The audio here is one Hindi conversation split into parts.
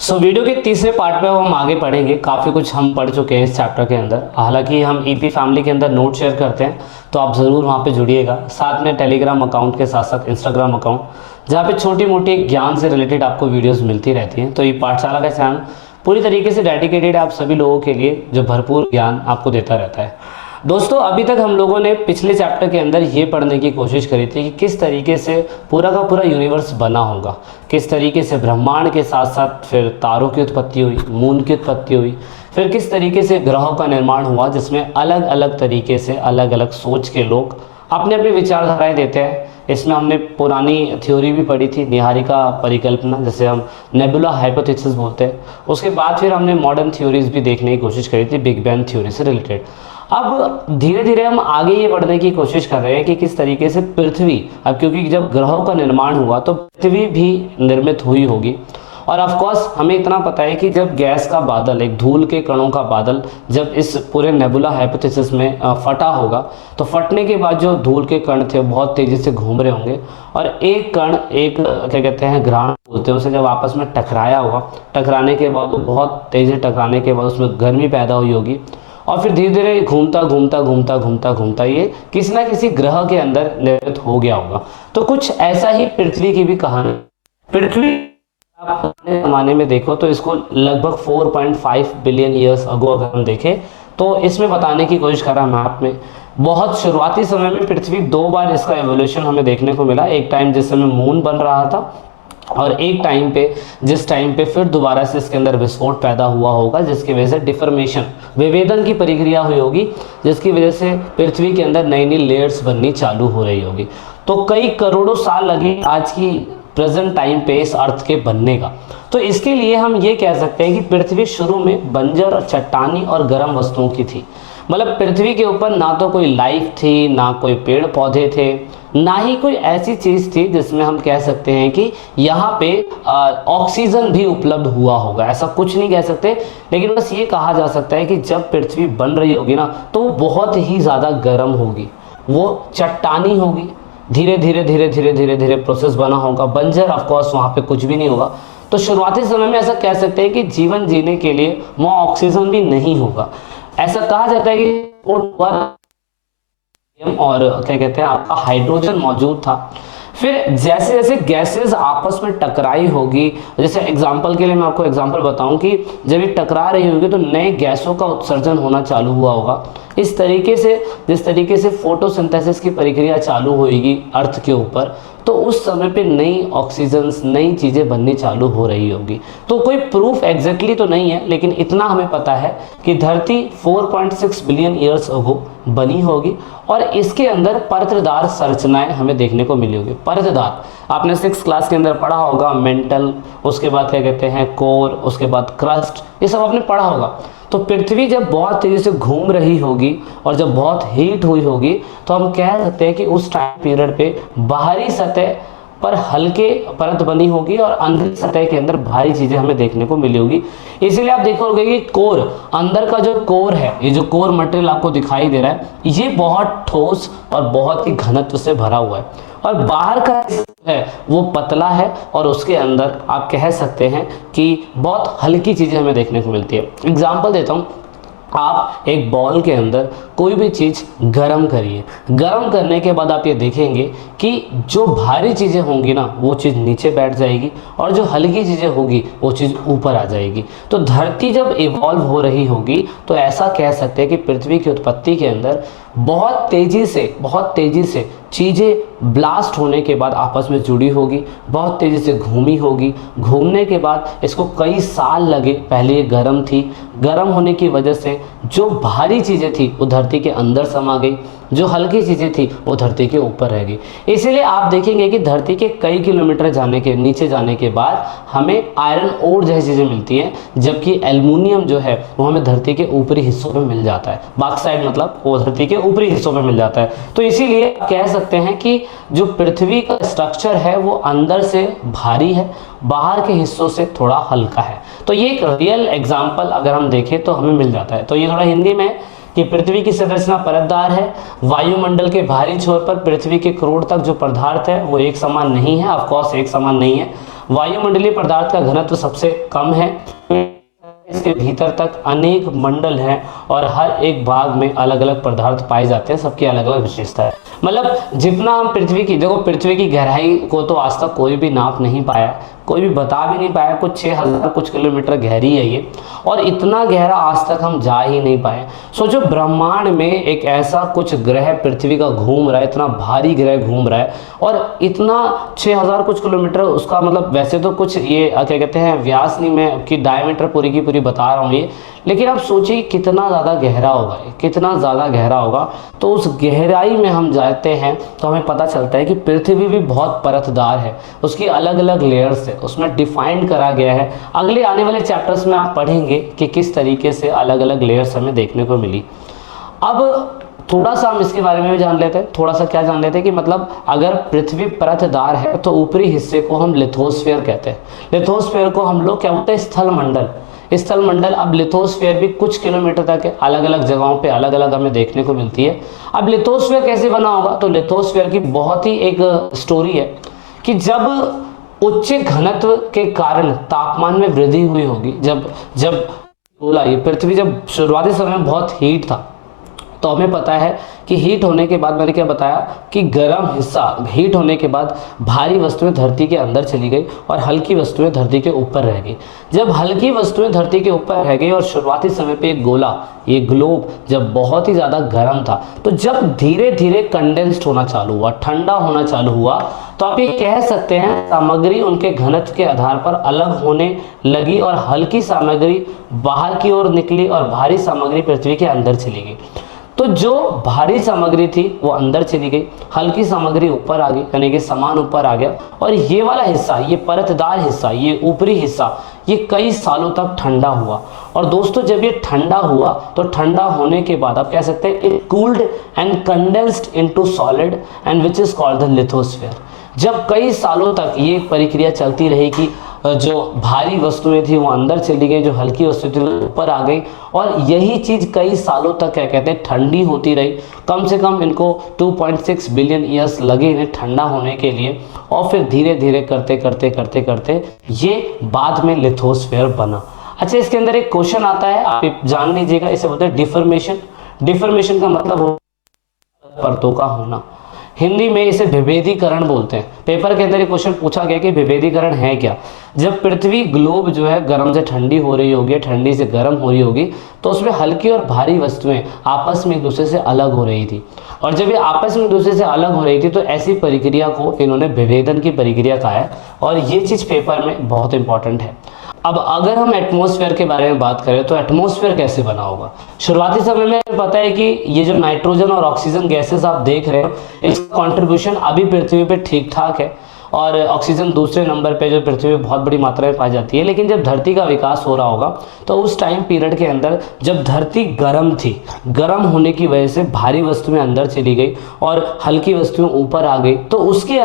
वीडियो के तीसरे पार्ट में हम आगे पढ़ेंगे। काफ़ी कुछ हम पढ़ चुके हैं इस चैप्टर के अंदर। हालांकि हम ईपी फैमिली के अंदर नोट शेयर करते हैं, तो आप ज़रूर वहाँ पे जुड़िएगा। साथ में टेलीग्राम अकाउंट के साथ साथ इंस्टाग्राम अकाउंट, जहाँ पे छोटी मोटी ज्ञान से रिलेटेड आपको वीडियोज़ मिलती रहती हैं। तो ये पाठशाला का चैनल पूरी तरीके से डेडिकेटेड है आप सभी लोगों के लिए, जो भरपूर ज्ञान आपको देता रहता है। दोस्तों, अभी तक हम लोगों ने पिछले चैप्टर के अंदर ये पढ़ने की कोशिश करी थी कि किस तरीके से पूरा का पूरा यूनिवर्स बना होगा, किस तरीके से ब्रह्मांड के साथ साथ फिर तारों की उत्पत्ति हुई, मून की उत्पत्ति हुई, फिर किस तरीके से ग्रहों का निर्माण हुआ, जिसमें अलग अलग तरीके से अलग अलग सोच के लोग अपने अपने विचारधाराएं देते हैं। इसमें हमने पुरानी थ्योरी भी पढ़ी थी, निहारिका परिकल्पना, जिसे हम नेबुला हाइपोथेसिस बोलते हैं। उसके बाद फिर हमने मॉडर्न थ्योरीज भी देखने की कोशिश करी थी, बिग बैंग थ्योरी से रिलेटेड। अब धीरे धीरे हम आगे ये बढ़ने की कोशिश कर रहे हैं कि किस तरीके से पृथ्वी, अब क्योंकि जब ग्रहों का निर्माण हुआ तो पृथ्वी भी निर्मित हुई होगी। और ऑफ कोर्स हमें इतना पता है कि जब गैस का बादल, एक धूल के कणों का बादल जब इस पूरे नेबुला हाइपोथेसिस में फटा होगा, तो फटने के बाद जो धूल के कण थे बहुत तेज़ी से घूम रहे होंगे, और एक कण, एक क्या कहते हैं ग्रहण बोलते हैं उसे, जब आपस में टकराया होगा, टकराने के बाद बहुत तेज़ी से टकराने के बाद उसमें गर्मी पैदा हुई होगी, और फिर धीरे धीरे घूमता घूमता घूमता घूमता घूमता ये किसी ना किसी ग्रह के अंदर निर्मित हो गया होगा। तो कुछ ऐसा ही पृथ्वी की भी कहानी। पृथ्वी आप अपने ज़माने में देखो तो इसको लगभग 4.5 बिलियन ईयर्स अगो अगर हम देखें, तो इसमें बताने की कोशिश करा मैप में। बहुत शुरुआती समय में पृथ्वी दो बार इसका एवोल्यूशन हमें देखने को मिला। एक टाइम जिस समय मून बन रहा था, और एक टाइम पे जिस टाइम पे फिर दोबारा से इसके अंदर विस्फोट पैदा हुआ होगा, जिसकी वजह से डिफॉर्मेशन, विभेदन की प्रक्रिया हुई होगी, जिसकी वजह से पृथ्वी के अंदर नई नई लेयर्स बननी चालू हो रही होगी। तो कई करोड़ों साल लगे आज की प्रेजेंट टाइम पे इस अर्थ के बनने का। तो इसके लिए हम ये कह सकते हैं कि पृथ्वी शुरू में बंजर, चट्टानी और गर्म वस्तुओं की थी। मतलब पृथ्वी के ऊपर ना तो कोई लाइफ थी, ना कोई पेड़ पौधे थे, ना ही कोई ऐसी चीज़ थी जिसमें हम कह सकते हैं कि यहाँ पे ऑक्सीजन भी उपलब्ध हुआ होगा। ऐसा कुछ नहीं कह सकते, लेकिन बस ये कहा जा सकता है कि जब पृथ्वी बन रही होगी ना, तो वो बहुत ही ज़्यादा गर्म होगी, वो चट्टानी होगी, धीरे धीरे धीरे धीरे धीरे धीरे प्रोसेस बना होगा। बंजर ऑफकोर्स वहाँ पे कुछ भी नहीं होगा। तो शुरुआती समय में ऐसा कह सकते हैं कि जीवन जीने के लिए वहाँ ऑक्सीजन भी नहीं होगा। ऐसा कहा जाता है कि और क्या कहते हैं आपका हाइड्रोजन मौजूद था। फिर जैसे जैसे गैसेस आपस में टकराई होगी, जैसे एग्जांपल के लिए मैं आपको एग्जांपल बताऊं कि जब ये टकरा रही होगी तो नए गैसों का उत्सर्जन होना चालू हुआ होगा। इस तरीके से जिस तरीके से फोटोसिंथेसिस की प्रक्रिया चालू होगी अर्थ के ऊपर, तो उस समय पे नई ऑक्सीजन, नई चीज़ें बननी चालू हो रही होगी। तो कोई प्रूफ एग्जैक्टली तो नहीं है, लेकिन इतना हमें पता है कि धरती 4.6 बिलियन ईयर्स अगो बनी होगी, और इसके अंदर परतदार संरचनाएं हमें देखने को मिली होगी। परतदार आपने 6th क्लास के अंदर पढ़ा होगा, मेंटल, उसके बाद क्या कहते हैं कोर, उसके बाद क्रस्ट, ये सब आपने पढ़ा होगा। तो पृथ्वी जब बहुत तेज़ी से घूम रही होगी और जब बहुत हीट हुई होगी, तो हम कह सकते हैं कि उस टाइम पीरियड पे बाहरी सतह पर हल्के परत बनी होगी और अंदर सतह के अंदर भारी चीजें हमें देखने को मिली होगी। इसीलिए आप देखोगे कि कोर, अंदर का जो कोर है, ये जो कोर मटेरियल आपको दिखाई दे रहा है, ये बहुत ठोस और बहुत ही घनत्व से भरा हुआ है, और बाहर का है वो पतला है, और उसके अंदर आप कह सकते हैं कि बहुत हल्की चीजें हमें देखने को मिलती है। एग्जाम्पल देता हूँ, आप एक बॉल के अंदर कोई भी चीज़ गरम करिए, गरम करने के बाद आप ये देखेंगे कि जो भारी चीज़ें होंगी ना, वो चीज़ नीचे बैठ जाएगी, और जो हल्की चीज़ें होगी वो चीज़ ऊपर आ जाएगी। तो धरती जब इवॉल्व हो रही होगी, तो ऐसा कह सकते हैं कि पृथ्वी की उत्पत्ति के अंदर बहुत तेज़ी से चीज़ें ब्लास्ट होने के बाद आपस में जुड़ी होगी, बहुत तेज़ी से घूमी होगी। घूमने के बाद इसको कई साल लगे, पहले ये गर्म थी, गर्म होने की वजह से जो भारी चीज़ें थी वो धरती के अंदर समा गई, जो हल्की चीज़ें थी वो धरती के ऊपर रह गई। इसीलिए आप देखेंगे कि धरती के कई किलोमीटर नीचे जाने के बाद हमें आयरन ओर जैसी चीज़ें मिलती हैं, जबकि एल्युमिनियम जो है वो हमें धरती के ऊपरी हिस्सों में मिल जाता है। बॉक्साइट मतलब वो धरती के ऊपरी हिस्सों में मिल जाता है। तो इसीलिए कह सकते हैं कि जो पृथ्वी का स्ट्रक्चर है वो अंदर से भारी है, बाहर के हिस्सों से थोड़ा हल्का है। तो ये एक रियल एग्जाम्पल अगर हम देखें तो हमें मिल जाता है। तो ये थोड़ा हिंदी में कि पृथ्वी की संरचना परतदार है, वायुमंडल के बाहरी छोर पर पृथ्वी के क्रोड़ तक जो पदार्थ है वो एक समान नहीं है, ऑफ कोर्स एक समान नहीं है। वायुमंडलीय पदार्थ का घनत्व सबसे कम है, इसके भीतर तक अनेक मंडल हैं और हर एक भाग में अलग अलग पदार्थ पाए जाते हैं, सबकी अलग अलग विशेषता है। मतलब जितना हम पृथ्वी की, देखो पृथ्वी की गहराई को तो आज तक कोई भी नाप नहीं पाया, कोई भी बता भी नहीं पाया, कुछ 6000 कुछ किलोमीटर गहरी है ये, और इतना गहरा आज तक हम जा ही नहीं पाए। सोचो ब्रह्मांड में एक ऐसा कुछ ग्रह पृथ्वी का घूम रहा है, इतना भारी ग्रह घूम रहा है, और इतना 6000 कुछ किलोमीटर उसका, मतलब वैसे तो कुछ ये क्या कहते हैं व्यास नहीं, मैं कि डायमीटर पूरी की पूरी बता रहा हूँ ये, लेकिन आप सोचिए कितना ज़्यादा गहरा होगा, कितना ज़्यादा गहरा होगा। तो उस गहराई में हम जाते हैं तो हमें पता चलता है कि पृथ्वी भी बहुत परतदार है, उसकी अलग अलग लेयर्स है, उसमें डिफाइन करा गया है। अगले आने वाले चैप्टर्स में आप पढ़ेंगे कि किस तरीके से अलग अलग लेयर्स हमें देखने को मिली। अब थोड़ा सा हम इसके बारे में भी जान लेते हैं, थोड़ा सा क्या जान लेते हैं कि मतलब अगर पृथ्वी परतदार है तो ऊपरी हिस्से को हम लिथोस्फीयर कहते हैं। लिथोस्फीयर को हम लोग क्या बोलते हैं, स्थल मंडल। स्थल मंडल, अब लिथोस्फीयर भी कुछ किलोमीटर तक है, अलग अलग जगहों पे अलग अलग हमें देखने को मिलती है। अब लिथोस्फीयर कैसे बना होगा, तो लिथोस्फीयर की बहुत ही एक स्टोरी है कि जब उच्च घनत्व के कारण तापमान में वृद्धि हुई होगी, जब जब बोला ये पृथ्वी जब शुरुआती समय में बहुत हीट था, तो हमें पता है कि हीट होने के बाद, मैंने क्या बताया कि गर्म हिस्सा हीट होने के बाद भारी वस्तुएं धरती के अंदर चली गई और हल्की वस्तुएं धरती के ऊपर रह गई। जब हल्की वस्तुएं धरती के ऊपर रह गई और शुरुआती समय पे एक गोला, ये ग्लोब जब बहुत ही ज़्यादा गर्म था, तो जब धीरे धीरे कंडेंस्ड होना चालू हुआ, ठंडा होना चालू हुआ, तो आप ये कह सकते हैं सामग्री उनके घनत्व के आधार पर अलग होने लगी और हल्की सामग्री बाहर की ओर निकली और भारी सामग्री पृथ्वी के अंदर चली गई। तो जो भारी सामग्री थी वो अंदर चली गई, हल्की सामग्री ऊपर आ गई, यानी कि सामान ऊपर आ गया, और ये वाला हिस्सा, ये परतदार हिस्सा, ये ऊपरी हिस्सा, ये कई सालों तक ठंडा हुआ। और दोस्तों जब ये ठंडा हुआ तो ठंडा होने के बाद आप कह सकते हैं it cooled and condensed into solid and which is called the lithosphere. जब कई सालों तक ये प्रक्रिया चलती रही कि जो भारी वस्तुएं थी वो अंदर चली गई, जो हल्की वस्तुएं थी ऊपर आ गई, और यही चीज कई सालों तक क्या कहते हैं ठंडी होती रही। कम से कम इनको 2.6 बिलियन ईयर्स लगे इन्हें ठंडा होने के लिए, और फिर धीरे धीरे करते करते करते करते ये बाद में लिथोस्फीयर बना। अच्छा, इसके अंदर एक क्वेश्चन आता है, आप जान लीजिएगा, इसे बोलते हैं डिफॉर्मेशन। डिफॉर्मेशन का मतलब हो परतों का होना, हिंदी में इसे विभेदीकरण बोलते हैं। पेपर के अंदर एक क्वेश्चन पूछा गया कि विभेदीकरण है क्या। जब पृथ्वी ग्लोब जो है गर्म से ठंडी हो रही होगी, ठंडी से गर्म हो रही होगी, तो उसमें हल्की और भारी वस्तुएं आपस में एक दूसरे से अलग हो रही थी, और जब ये आपस में एक दूसरे से अलग हो रही थी तो ऐसी प्रक्रिया को इन्होंने विभेदन की प्रक्रिया कहा है, और ये चीज पेपर में बहुत इंपॉर्टेंट है। अब अगर हम एटमॉस्फेयर के बारे में बात करें तो एटमॉस्फेयर कैसे बना होगा। शुरुआती समय में पता है कि ये जो नाइट्रोजन और ऑक्सीजन गैसेस आप देख रहे हो, इसका कंट्रीब्यूशन अभी पृथ्वी पे ठीक ठाक है, और ऑक्सीजन दूसरे नंबर पे जो पृथ्वी में बहुत बड़ी मात्रा में पाई जाती है। लेकिन जब धरती का विकास हो रहा होगा तो उस टाइम पीरियड के अंदर जब धरती गर्म थी, गर्म होने की वजह से भारी वस्तुएं अंदर चली गई और हल्की वस्तुएं ऊपर आ गई, तो उसके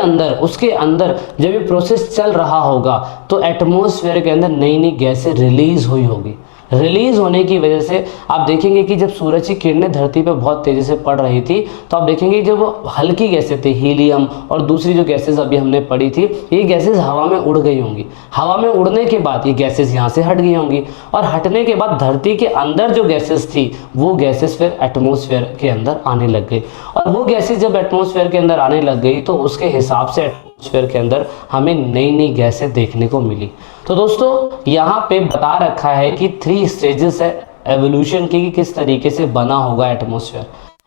अंदर जब ये प्रोसेस चल रहा होगा तो एटमॉस्फेयर के अंदर नई नई गैसें रिलीज हुई होगी। रिलीज होने की वजह से आप देखेंगे कि जब सूरज की किरणें धरती पर बहुत तेजी से पड़ रही थी, तो आप देखेंगे जब हल्की गैसें थी, हीलियम और दूसरी जो गैसेस अभी हमने पढ़ी थी, ये गैसेस हवा में उड़ गई होंगी। हवा में उड़ने के बाद ये गैसेस यहाँ से हट गई होंगी, और हटने के बाद धरती के अंदर जो गैसेस थी वो गैसेस फिर एटमॉस्फेयर के अंदर आने लग गई, और वो गैसेस जब एटमॉस्फेयर के अंदर आने लग गई तो उसके हिसाब से एटमॉस्फेयर के अंदर हमें नई नई गैसें देखने को मिली। तो दोस्तों यहाँ पे बता रखा है कि 3 स्टेजेस है एवोल्यूशन की, कि किस तरीके से बना होगा एटमॉस्फेयर।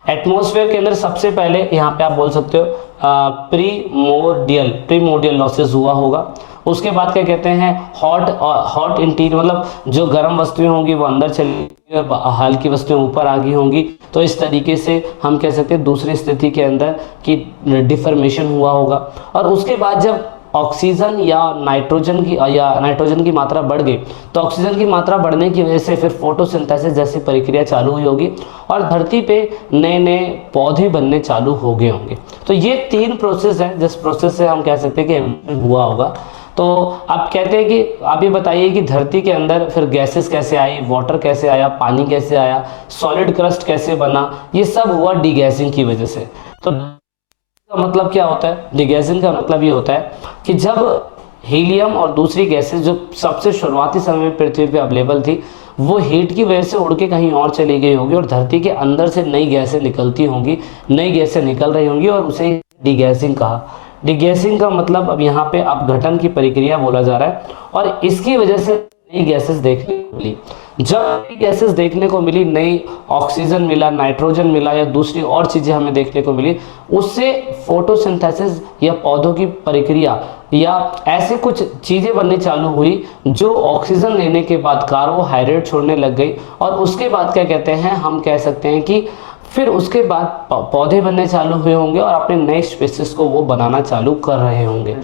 एटमॉस्फेयर के अंदर सबसे पहले यहाँ पे आप बोल सकते हो प्रीमोर्डियल लॉसेस हुआ होगा। उसके बाद क्या कहते हैं हॉट इंटीरियर, मतलब जो गर्म वस्तुएं होंगी वो अंदर चली और हल्की वस्तुएं ऊपर आ गई होंगी। तो इस तरीके से हम कह सकते हैं दूसरी स्थिति के अंदर कि डिफॉर्मेशन हुआ होगा। और उसके बाद जब ऑक्सीजन या नाइट्रोजन की मात्रा बढ़ गई, तो ऑक्सीजन की मात्रा बढ़ने की वजह से फिर फोटोसिंथेसिस जैसी प्रक्रिया चालू हुई होगी और धरती पे नए नए पौधे बनने चालू हो गए होंगे। तो ये 3 प्रोसेस है जिस प्रोसेस से हम कह सकते हैं कि हुआ होगा। तो आप कहते हैं कि आप ये बताइए कि धरती के अंदर फिर गैसेस कैसे आई, वाटर कैसे आया, पानी कैसे आया, सॉलिड क्रस्ट कैसे बना, ये सब हुआ डीगैसिंग की वजह से। तो का मतलब क्या होता है, डिगैसिंग का मतलब ये होता है कि जब हीलियम और दूसरी गैसेस जो सबसे शुरुआती समय में पृथ्वी पे अवेलेबल थी, वो हीट की वजह से उड़ के कहीं और चली गई होगी और धरती के अंदर से नई गैसें निकलती होंगी, नई गैसें निकल रही होंगी और उसे डिगैसिंग कहा। डिगैसिंग का मतलब अब यहाँ पे अपघटन की प्रक्रिया बोला जा रहा है और इसकी वजह से नई गैसेस देखने को मिली। जब नई गैसेस देखने को मिली, नई ऑक्सीजन मिला, नाइट्रोजन मिला या दूसरी और चीज़ें हमें देखने को मिली, उससे फोटोसिंथेसिस या पौधों की प्रक्रिया या ऐसे कुछ चीज़ें बननी चालू हुई जो ऑक्सीजन लेने के बाद कार्बोहाइड्रेट छोड़ने लग गई और उसके बाद क्या कहते हैं, हम कह सकते हैं कि फिर उसके बाद पौधे बनने चालू हुए होंगे और अपने नए स्पीसीज को वो बनाना चालू कर रहे होंगे।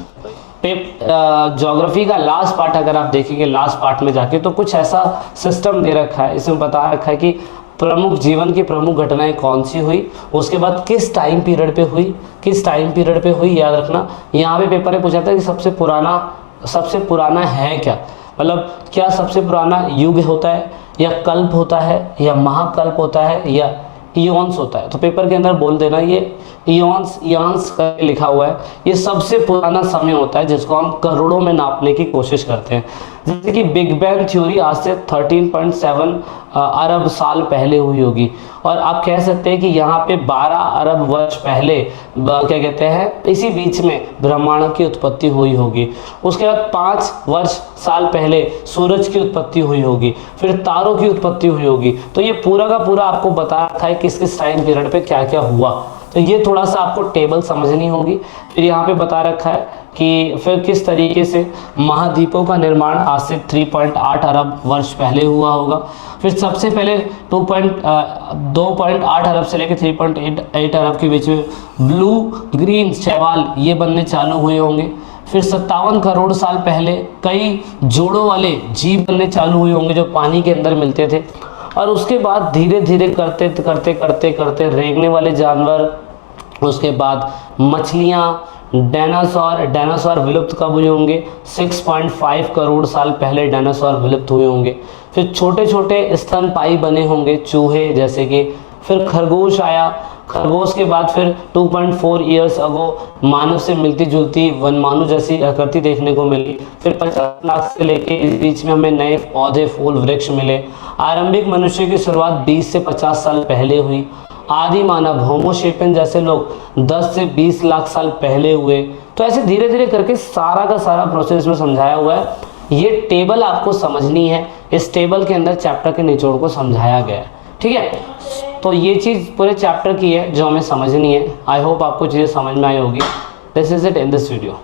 ज्योग्राफी का लास्ट पार्ट अगर आप देखेंगे, लास्ट पार्ट में जाके तो कुछ ऐसा सिस्टम दे रखा है, इसमें बता रखा है कि प्रमुख जीवन की प्रमुख घटनाएं कौन सी हुई, उसके बाद किस टाइम पीरियड पे हुई, किस टाइम पीरियड पे हुई, याद रखना। यहाँ पे पेपर में पूछा था कि सबसे पुराना है क्या, मतलब क्या सबसे पुराना युग होता है या कल्प होता है या महाकल्प होता है या इयॉन्स होता है। तो पेपर के अंदर बोल देना ये इयॉन्स का लिखा हुआ है, ये सबसे पुराना समय होता है जिसको हम करोड़ों में नापने की कोशिश करते हैं। जैसे कि बिग बैंग थ्योरी आज से 13.7 अरब साल पहले हुई होगी और आप कह सकते हैं कि यहाँ पे 12 अरब वर्ष पहले क्या कहते हैं, इसी बीच में ब्रह्मांड की उत्पत्ति हुई होगी। उसके बाद 5 साल पहले सूरज की उत्पत्ति हुई होगी, फिर तारों की उत्पत्ति हुई होगी। तो ये पूरा का पूरा आपको बता रखा है किस किस टाइम पीरियड पे क्या क्या हुआ। तो ये थोड़ा सा आपको टेबल समझनी होगी। फिर यहाँ पे बता रखा है कि फिर किस तरीके से महाद्वीपों का निर्माण आज से 3.8 अरब वर्ष पहले हुआ होगा। फिर सबसे पहले 2.8 अरब से लेकर 3.8 अरब के बीच में ब्लू ग्रीन शैवाल ये बनने चालू हुए होंगे। फिर 57 करोड़ साल पहले कई जोड़ों वाले जीव बनने चालू हुए होंगे जो पानी के अंदर मिलते थे और उसके बाद धीरे धीरे करते करते करते करते रेंगने वाले जानवर, उसके बाद मछलियाँ, डायनासोर विलुप्त कब हुए होंगे, 6.5 करोड़ साल पहले डायनासोर विलुप्त हुए होंगे। फिर छोटे छोटे स्तनपायी बने होंगे चूहे जैसे कि, फिर खरगोश आया, खरगोश के बाद फिर 2.4 ईयर्स अगो मानव से मिलती जुलती वनमानु जैसी आकृति देखने को मिली। फिर 50 लाख से लेके इस बीच में हमें नए पौधे फूल वृक्ष मिले। आरंभिक मनुष्य की शुरुआत 20 से 50 साल पहले हुई। आदि मानव होमोसेपियन जैसे लोग 10 से 20 लाख साल पहले हुए। तो ऐसे धीरे धीरे करके सारा का सारा प्रोसेस में समझाया हुआ है। ये टेबल आपको समझनी है, इस टेबल के अंदर चैप्टर के निचोड़ को समझाया गया है, ठीक है। तो ये चीज़ पूरे चैप्टर की है जो हमें समझनी है। आई होप आपको चीज़ें समझ में आई होगी। This is it in this video.